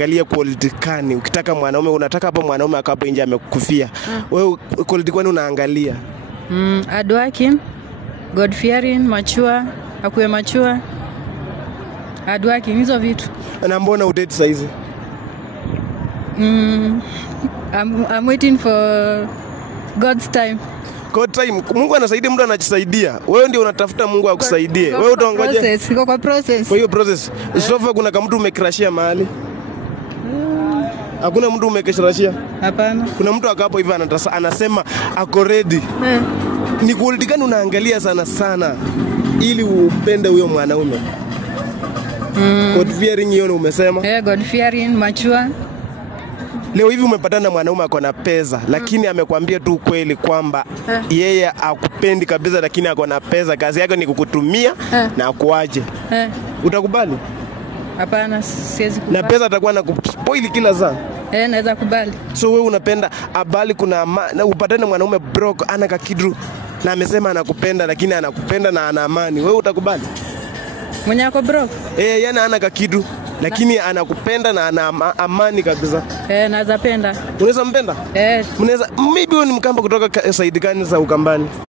Angalia quality kani. Ukitaka mwanaume, unataka hapo mwanaume akapo nje amekufia. Wewe quality kwani unaangalia? Hardworking, God fearing, mature, akuwe mature. Hardworking, hizo vitu. Na mbona udate saizi? I'm waiting for God's time. God time. Mungu anasaidia, mtu anajisaidia. Wewe ndio unatafuta Mungu akusaidie. Wewe utaongoje? Iko kwa process. Kwa hiyo process. Sofa kuna kama mtu umekrashia mahali. Hakuna mtu umekeshrashia? Hapana. Kuna mtu akapo hivi anasema ako ready. Ni quality gani unaangalia sana sana ili upende huyo mwanaume? God fearing hiyo umesema? God fearing, mature. Leo hivi umepatana na mwanaume ako na pesa lakini amekwambia tu kweli kwamba yeye akupendi kabisa lakini ako na pesa, kazi yake ni kukutumia na akuaje. Utakubali? Hapana, siwezi kubali. Na pesa atakuwa na kuspoil kila saa. Naweza kubali. So wewe unapenda abali na upatane na mwanaume broke ana kakidu na amesema anakupenda lakini anakupenda na ana amani. Wewe utakubali? Mwenye ako broke? Yani ana kakidu lakini anakupenda na ana amani kabisa. Naweza penda. Unaweza mpenda? Mnaweza, maybe wewe ni Mkamba kutoka side gani za Ukambani?